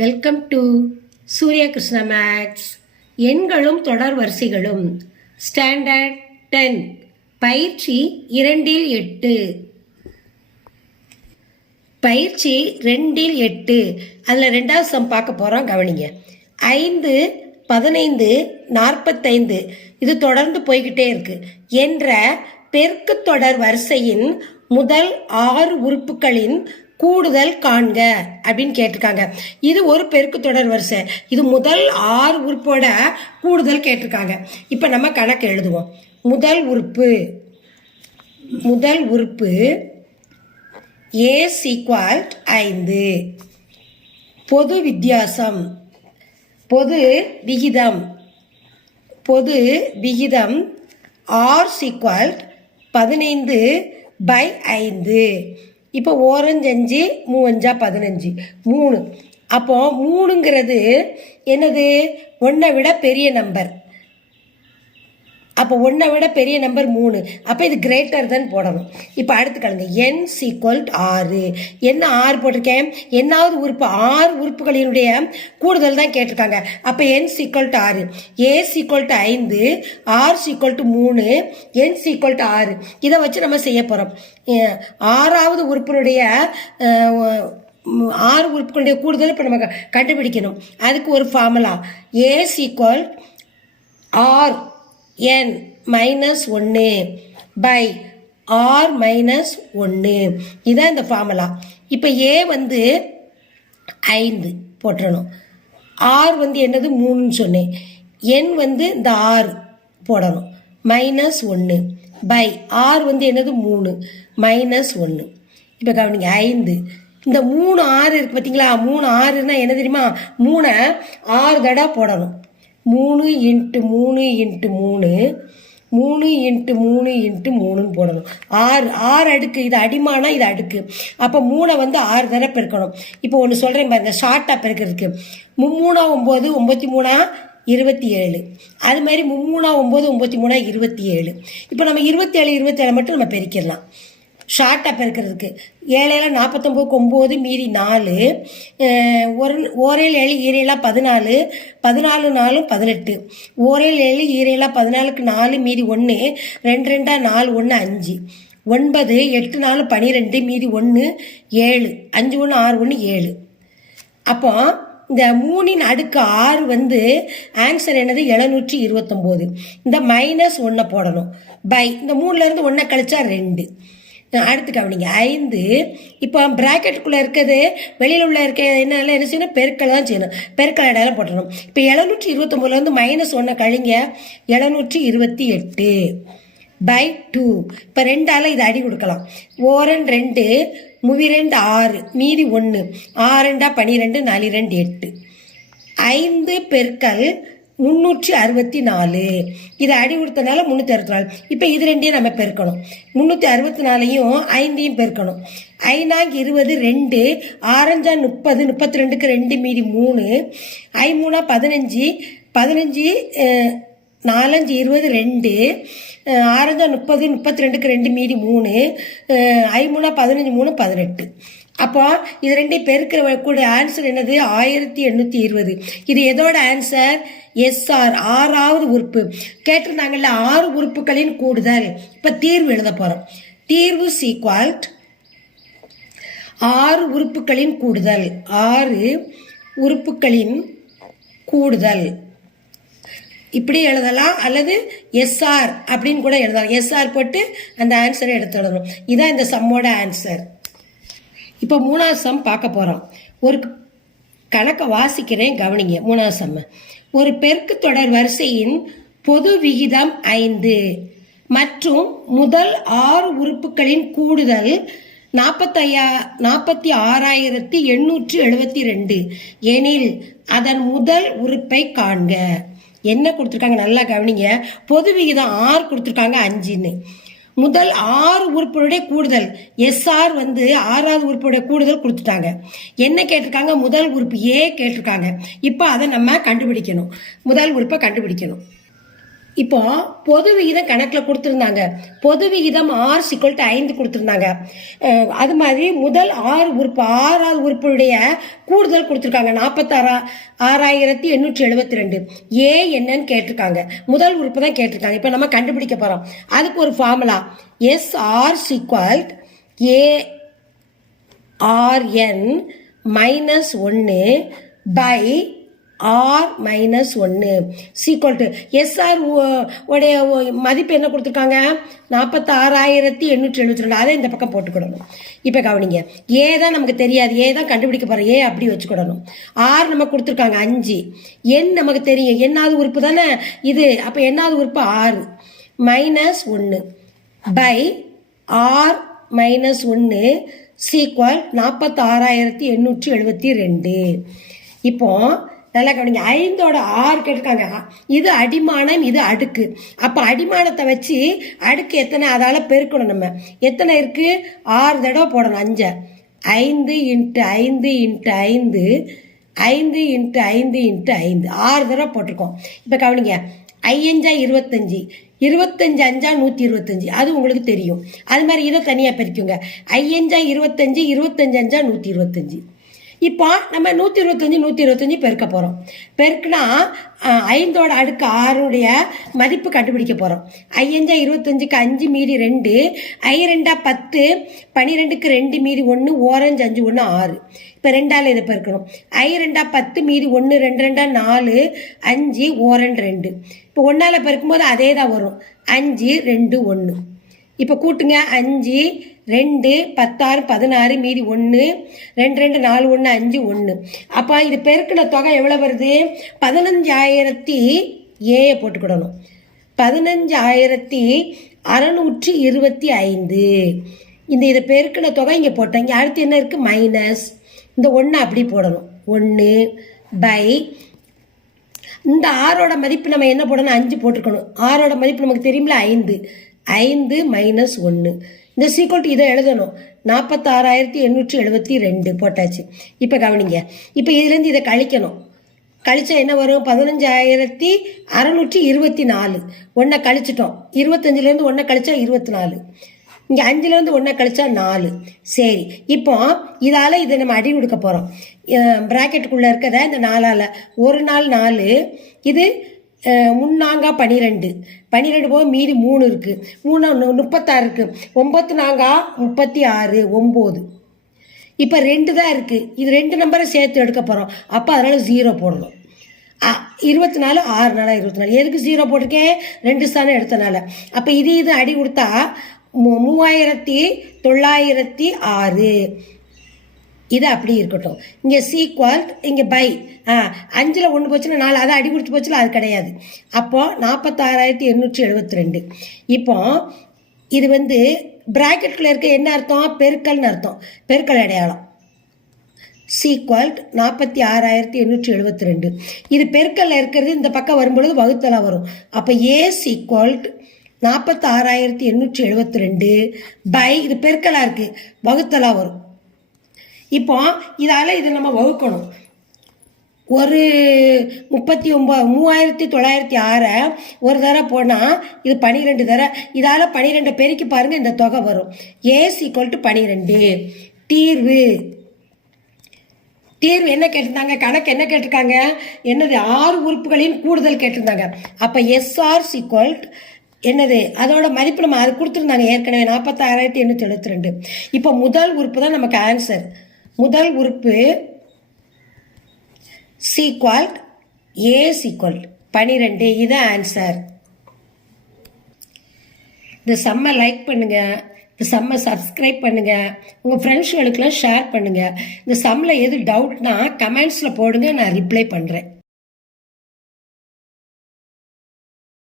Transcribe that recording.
Welcome to Surya Krishna maths. எண்களும் தொடர் வரிசைகளும் standard 10 பயிற்சி 2-8. பயிற்சி 2-8 அதில் ரெண்டாவது சம் பார்க்க போகிறோம். கவனிங்க. 5, 15, 45 இது தொடர்ந்து போய்கிட்டே இருக்கு என்ற பெருக்கு தொடர் வரிசையின் முதல் 6 உறுப்புகளின் கூடுதல் காண்க அப்படின்னு கேட்டிருக்காங்க. இது ஒரு பெருக்கு தொடர் வரிசை. இது முதல் 6 உறுப்போட கூடுதல் கேட்டிருக்காங்க. இப்போ நம்ம கணக்கு எழுதுவோம். முதல் உறுப்பு A = 5. பொது வித்தியாசம் பொது விகிதம் R = 15/5. இப்போ ஓரஞ்சு 5, 3 5 15, 3. அப்போ 3ங்கிறது என்னது? 1 விட பெரிய நம்பர். அப்போ 1 விட பெரிய நம்பர் 3. அப்போ இது கிரேட்டர் தான் போடணும். இப்போ அடுத்து கலங்க. n = 6. என்ன 6 போட்டிருக்கேன்? என்னாவது உறுப்பு 6 உறுப்புகளினுடைய கூடுதல் தான் கேட்டிருக்காங்க. அப்போ n = 6, A = 5, R = 3, n = 6. இதை வச்சு நம்ம செய்ய போகிறோம். 6வது உறுப்பினுடைய 6 உறுப்புகளுடைய கூடுதல் இப்போ நம்ம கண்டுபிடிக்கணும். அதுக்கு ஒரு formula. A = R n -1 by R -1. இதான் இந்த ஃபார்முலா. இப்போ A 5 போட்டுறணும். R என்னது 3ன்னு சொன்னேன். n இந்த 6 போடணும். -1 by R என்னது 3 -1. இப்போ கவனிங்க. 5 இந்த 3 6 இருக்கு பார்த்தீங்களா? 3 6ன்னா என்ன தெரியுமா? 3 6 தடவை போடணும். 3 × 3 × 3 3 × 3 × 3ன்னு போடணும். 6 அடுக்கு. இது அடிமானா, இது அடுக்கு. அப்போ 3 6 தடவை பெருக்கணும். இப்போ ஒன்று சொல்கிறேன் பாருங்க, ஷார்ட்டாக பெருக்கிறதுக்கு. 3 9 9 27. அது மாதிரி 3 9 9 27. இப்போ நம்ம 27 மட்டும் நம்ம பெருக்கிடலாம் ஷார்ட்டாக பெருக்கிறதுக்கு. 7 49 9 மீதி 4. 1 7 7 14 14 4 18. 1 7 7 14க்கு 4 மீதி 1 2 2 4 1 5. 9 8 4 12 மீதி 1 7. 5 1 6 1 7. அப்போ இந்த 3ன் அடுக்கு 6 ஆன்சர் என்னது? 729. இந்த -1 போடணும். பை இந்த 3லேருந்து 1 கழிச்சா 2. அடுத்து கவனிங்க. 5 இப்போ பிராக்கெட்டுக்குள்ளே இருக்கிறது வெளியில் உள்ள இருக்க என்ன செய்யணும்? பெருக்கல் தான் செய்யணும். பெருக்கல் இடையில போட்டணும். இப்போ 729லேருந்து -1 கழிங்க. 728 by 2. இப்போ 2ஆல் இது அடி கொடுக்கலாம். 1 2 2 6 மீதி 1 6 12 4 2 8. 5 பெருக்கல் 364. இதை அடி கொடுத்தனால 364. இப்போ இது 2ஐயும் நம்ம பெருக்கணும். 364ஐயும் 5ஐயும் பெருக்கணும். 5 20 2 6 30 32க்கு 2 மீதி 3 5 15 15 4 20 2 6 30 32க்கு 2 மீதி 3 5 15 3 18. அப்போ இது 2ஐயும் பெருக்கிற கூட ஆன்சர் என்னது? 1820. இது எதோட ஆன்சர்? SR 6வது உறுப்பு கேட்டிருந்தாங்கல்ல. 6 உறுப்புகளின் கூடுதல். இப்போ தீர்வு எழுத போகிறோம். தீர்வு = 6 உறுப்புகளின் கூடுதல். 6 உறுப்புகளின் கூடுதல் இப்படி எழுதலாம், அல்லது SR அப்படின்னு கூட எழுதலாம். SR போட்டு அந்த ஆன்சரை எடுத்து எழுதணும். இதான் இந்த சம்மோட ஆன்சர். இப்போ 3வது சம் பார்க்க போகிறோம். ஒரு கணக்கை வாசிக்கிறேன், கவனிங்க. 3வது சம். ஒரு பெருக்கு தொடர் வரிசையின் பொது விகிதம் 5 மற்றும் முதல் 6 உறுப்புகளின் கூடுதல் 46,872 எனில் அதன் முதல் உறுப்பை காண்க. என்ன கொடுத்துருக்காங்க? நல்லா கவனிங்க. பொது விகிதம் 6 கொடுத்துருக்காங்க, 5ன்னு. முதல் 6 உறுப்புடைய கூடுதல் SR 6வது உறுப்புடைய கூடுதல் கொடுத்துட்டாங்க. என்ன கேட்டிருக்காங்க? முதல் உறுப்பு A கேட்டிருக்காங்க. இப்போ அதை நம்ம கண்டுபிடிக்கணும். முதல் உறுப்பை கண்டுபிடிக்கணும். இப்போ பொது விகிதம் கணக்கில் கொடுத்துருந்தாங்க. பொது விகிதம் ஆர் = 5 கொடுத்துருந்தாங்க. அது மாதிரி முதல் 6 உறுப்பு 6வது உறுப்புடைய கூடுதல் கொடுத்துருக்காங்க 46,872. ஏ என்னன்னு கேட்டிருக்காங்க. முதல் உறுப்பு தான் கேட்டிருக்காங்க. இப்போ நம்ம கண்டுபிடிக்க போகிறோம். அதுக்கு ஒரு formula SR = ARN -1 by R -1 SR உடைய மதிப்பு என்ன கொடுத்துருக்காங்க 46,872. அதை இந்த பக்கம் போட்டுக்கிடணும். இப்போ கவனிங்க, ஏ தான் நமக்கு தெரியாது, ஏ தான் கண்டுபிடிக்க போகிறோம். ஏ அப்படி வச்சுக்கிடணும். ஆர் நம்ம கொடுத்துருக்காங்க 5. என் நமக்கு தெரியும், என்னாவது உறுப்பு தானே இது. அப்போ என்னாவது உறுப்பு 6 -1 by R -1 = 46,872. இப்போ நல்லா கவனிங்க, 5ஓட 6 கேட்டிருக்காங்க. இது அடிமானம், இது அடுக்கு. அப்போ அடிமானத்தை வச்சு அடுக்கு எத்தனை அதால் பெருக்கணும். நம்ம எத்தனை இருக்கு 6 தடவை போடணும். 5 5 × 5 × 5 5 × 5 × 5 6 தடவை போட்டிருக்கோம். இப்போ கவனிங்க, 5 × 25 25 5 125. அது உங்களுக்கு தெரியும். அது மாதிரி இதை தனியாக பெருக்குங்க. 5 × 25 25 5 125. இப்போ நம்ம 125 125 பெருக்க போகிறோம். பெருக்குனா 5ஓட அடுக்கு 6உடைய மதிப்பு கண்டுபிடிக்க போகிறோம். 5 × 25க்கு 5 மீதி 2 I 2 10 12க்கு 2 மீதி 1 ஓரஞ்சு 5 1 6. இப்போ 2ஆல் இதை பெருக்கணும். I 2 10 மீதி 1 2 2 4 5 ஓரன் 2. இப்போ 1ஆல் பெருக்கும்போது அதே தான் வரும். 5 2 1. இப்போ கூட்டுங்க. 5 2 10 16 மீதி 1 2 2 4 1 5 1. அப்போ இது பெருக்கின தொகை எவ்வளோ வருது 15,000. ஏயை போட்டுக்கிடணும். 15,625. இதை பெருக்கின தொகை இங்கே போட்டேன். இங்கே அடுத்து என்ன இருக்குது மைனஸ். இந்த 1 அப்படி போடணும். 1 by இந்த 6ஓட மதிப்பு நம்ம என்ன போடணும் 5 போட்டுக்கணும். 6ஓட மதிப்பு நமக்கு தெரியுமில்ல 5 5 - 1. இந்த சீக்வல் இதை எழுதணும். 46,872 போட்டாச்சு. இப்போ கவனிங்க, இப்போ இதுலேருந்து இதை கழிக்கணும். கழிச்சா என்ன வரும் 15,624. 1 கழிச்சிட்டோம். 25லேருந்து 1 கழிச்சா 24. இங்கே 5லேருந்து 1 கழிச்சா 4. சரி, இப்போ இதால் இதை நம்ம அடி கொடுக்க போகிறோம். ப்ராக்கெட்டுக்குள்ளே இருக்கிறத இந்த 4ஆல் 1 நாள் 4. இது 3 12 12 போக மீதி 3 இருக்குது. 3 36 இருக்குது. 9 36 9. இப்போ 2 தான் இருக்குது. இது 2 நம்பரை சேர்த்து எடுக்க போகிறோம். அப்போ அதனால் 0 போடணும். 24 6 நாளாக 24. எதுக்கு 0 போட்டிருக்கேன் 2 ஸ்தானம் எடுத்தனால. அப்போ இது அடி கொடுத்தா 3906. இது அப்படி இருக்கட்டும். இங்கே சீக்வல் இங்கே பை 5ல் 1 போச்சுன்னா 4. அதை அடி கொடுத்து போச்சுல, அது கிடையாது. அப்போ 46,872. இப்போ இது பிராக்கெட்டில் இருக்க என்ன அர்த்தம் பெருக்கல்னு அர்த்தம். பெருக்கல் அடையாளம் சீக்வல் 46,872. இது பெருக்கல்ல இருக்கிறது இந்த பக்கம் வரும்பொழுது வகுத்தலாக வரும். அப்போ ஏ சீக்வல் 46,872 பை இது பெருக்கலாக இருக்குது வகுத்தலாக வரும். இப்போ இதால் இது நம்ம வகுக்கணும். ஒரு 39,906 ஒரு தடவை போனால் இது 12 தடவை. இதால் 12 பெருக்கி பாருங்கள், இந்த தொகை வரும். ஏ = 12. தீர்வு என்ன கேட்டிருந்தாங்க, கணக்கு என்ன கேட்டிருக்காங்க, என்னது 6 உறுப்புகளின் கூடுதல் கேட்டிருந்தாங்க. அப்போ SR = என்னது அதோட மதிப்பு நம்ம அது கொடுத்துருந்தாங்க ஏற்கனவே 46,872. இப்போ முதல் உறுப்பு தான் நமக்கு ஆன்சர். முதல் உறுப்பு சீக்வல் ஏ = 12. இது ஆன்சர். இந்த சம்மை லைக் பண்ணுங்கள், இந்த சம்மை சப்ஸ்கிரைப் பண்ணுங்கள், உங்கள் ஃப்ரெண்ட்ஸுகளுக்கெல்லாம் ஷேர் பண்ணுங்கள். இந்த சம்மில் எது டவுட்னா கமெண்ட்ஸில் போடுங்க, நான் ரிப்ளை பண்ணுறேன்.